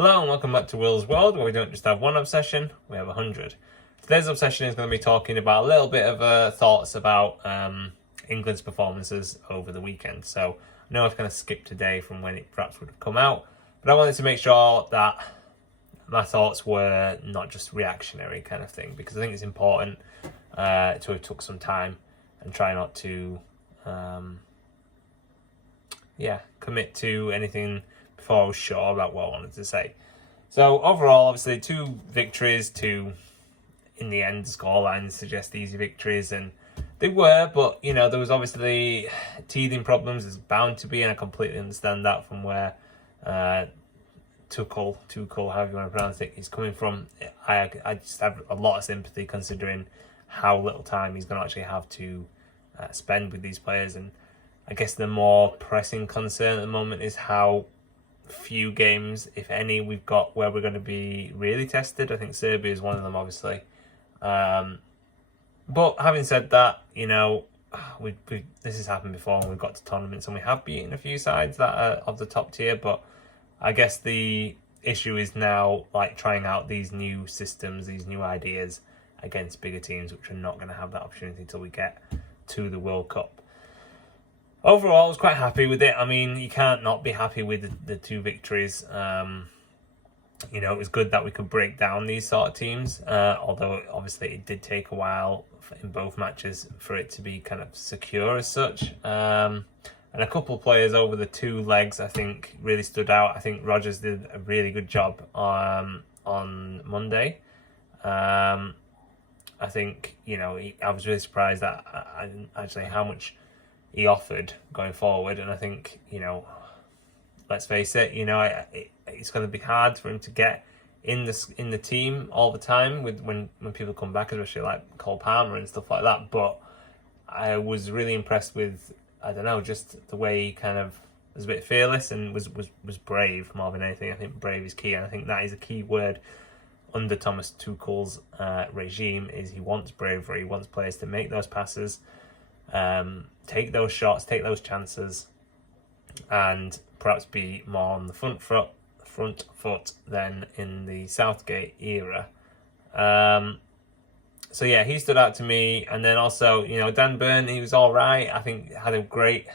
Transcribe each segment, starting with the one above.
Hello and welcome back to Will's World, where we don't just have one obsession, we have 100. Today's obsession is going to be talking about a little bit of thoughts about England's performances over the weekend. So I know I've kind of skipped today from when it perhaps would have come out, but I wanted to make sure that my thoughts were not just reactionary kind of thing, because I think it's important to have took some time and try not to commit to anything before I was sure about what I wanted to say. So overall, obviously, 2 victories, in the end, scorelines suggest easy victories, and they were, but, there was obviously teething problems. There's bound to be, and I completely understand that from where Tuchel, however you want to pronounce it, is coming from. I just have a lot of sympathy considering how little time he's going to actually have to spend with these players. And I guess the more pressing concern at the moment is how few games, if any, we've got where we're going to be really tested. I think Serbia is one of them, obviously. But having said that, this has happened before when we've got to tournaments and we have beaten a few sides that are of the top tier. But I guess the issue is now trying out these new systems, these new ideas against bigger teams, which are not going to have that opportunity until we get to the World Cup. Overall, I was quite happy with it. I mean, you can't not be happy with the 2 victories. It was good that we could break down these sort of teams, although obviously it did take a while in both matches for it to be kind of secure as such. And a couple of players over the 2 legs, I think, really stood out. I think Rodgers did a really good job on Monday. I think, I was really surprised at actually how much he offered going forward, and I think, let's face it, it's going to be hard for him to get in the team all the time when people come back, especially like Cole Palmer and stuff like that. But I was really impressed with, I don't know, just the way he kind of was a bit fearless and was brave more than anything. I think brave is key, and I think that is a key word under Thomas Tuchel's regime. Is he wants bravery, he wants players to make those passes, take those shots, take those chances, and perhaps be more on the front foot than in the Southgate era. So yeah, he stood out to me. And then also, Dan Burn, he was all right. I think had a great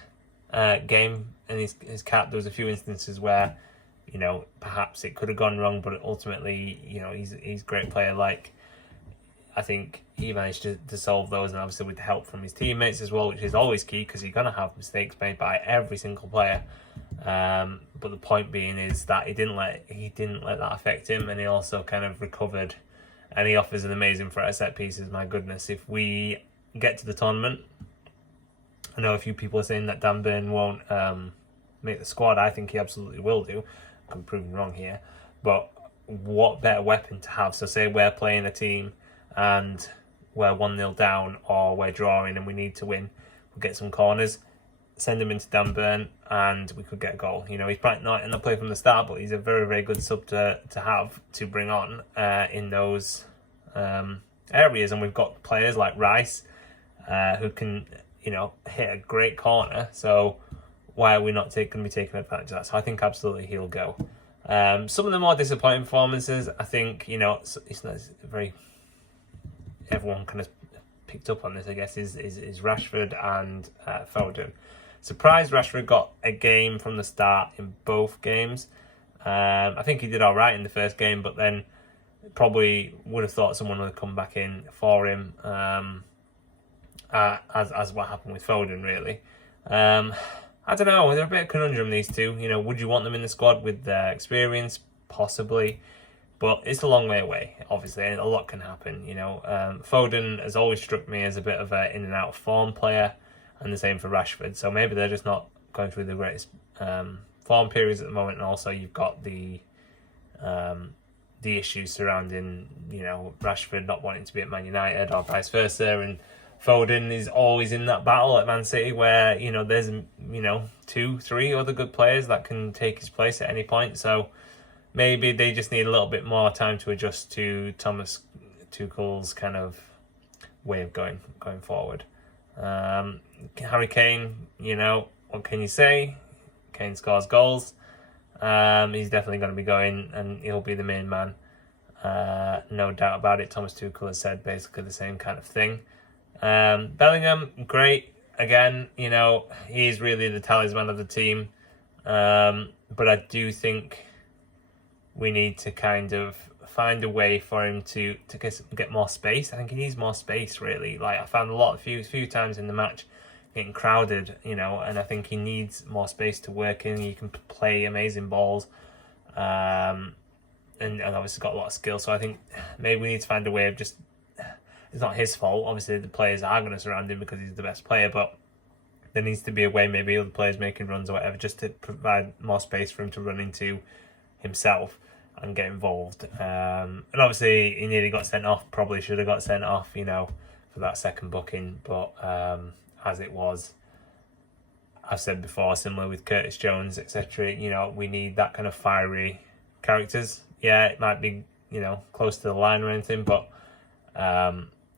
game in his cap. There was a few instances where, perhaps it could have gone wrong, but ultimately, he's a great player. I think he managed to solve those, and obviously with help from his teammates as well, which is always key because you're going to have mistakes made by every single player. But the point being is that he didn't let that affect him, and he also kind of recovered, and he offers an amazing threat at set pieces. My goodness, if we get to the tournament, I know a few people are saying that Dan Burn won't make the squad. I think he absolutely will do. I could be proven wrong here, but what better weapon to have? So say we're playing a team and we're 1-0 down, or we're drawing and we need to win, we'll get some corners, send him into Dan Burn, and we could get a goal. He's probably not in the play from the start, but he's a very, very good sub to have, to bring on in those areas. And we've got players like Rice who can, hit a great corner. So why are we not going to be taking advantage of that? So I think absolutely he'll go. Some of the more disappointing performances, I think, it's not very... Everyone kind of picked up on this, I guess, is Rashford and Foden. Surprised Rashford got a game from the start in both games. I think he did all right in the first game, but then probably would have thought someone would have come back in for him, as what happened with Foden, really. I don't know, they're a bit of a conundrum, these two. Would you want them in the squad with their experience? Possibly. But it's a long way away, obviously, and a lot can happen. Foden has always struck me as a bit of an in and out of form player, and the same for Rashford. So maybe they're just not going through the greatest form periods at the moment. And also, you've got the issues surrounding, Rashford not wanting to be at Man United or vice versa, and Foden is always in that battle at Man City where there's 2-3 other good players that can take his place at any point. So maybe they just need a little bit more time to adjust to Thomas Tuchel's kind of way of going forward. Harry Kane, what can you say? Kane scores goals. He's definitely going to be going, and he'll be the main man. No doubt about it. Thomas Tuchel has said basically the same kind of thing. Bellingham, great. Again, you know, he's really the talisman of the team. But I do think we need to kind of find a way for him to get more space. I think he needs more space, really. Like, I found a few times in the match getting crowded, you know, and I think he needs more space to work in. He can play amazing balls, and obviously got a lot of skill. So I think maybe we need to find a way of just. It's not his fault. Obviously, the players are going to surround him because he's the best player, but there needs to be a way, maybe other players making runs or whatever, just to provide more space for him to run into himself and get involved. And obviously, he nearly got sent off. Probably should have got sent off, you know, for that second booking. But as it was, I've said before, similar with Curtis Jones, etc. You know, we need that kind of fiery characters. Yeah, it might be, you know, close to the line or anything, but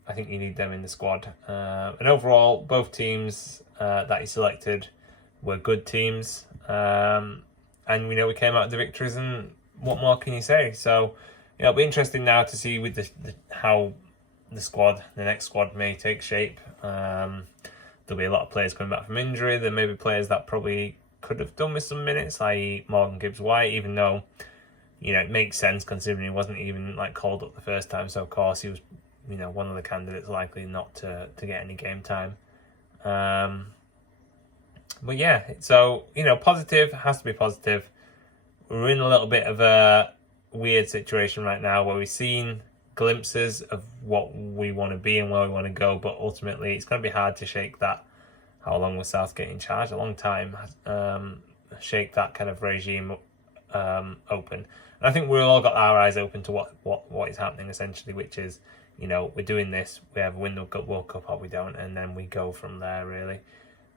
I think you need them in the squad. And overall, both teams that he selected were good teams. And we know we came out of the victories, and what more can you say? So, you know, it'll be interesting now to see with how the next squad may take shape. There'll be a lot of players coming back from injury. There may be players that probably could have done with some minutes, i.e. Morgan Gibbs-White, even though, you know, it makes sense considering he wasn't even like called up the first time. So of course he was, you know, one of the candidates likely not to get any game time. But yeah, so, you know, positive has to be positive. We're in a little bit of a weird situation right now where we've seen glimpses of what we want to be and where we want to go, but ultimately it's going to be hard to shake that. How long was Southgate in charge? A long time. Shake that kind of regime open. And I think we've all got our eyes open to what is happening essentially, which is, you know, we're doing this, we have a World Cup or we don't, and then we go from there, really.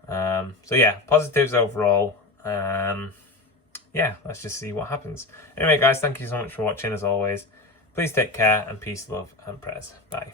So yeah, positives overall. Yeah, let's just see what happens. Anyway, guys, thank you so much for watching, as always. Please take care, and peace, love, and prayers. Bye.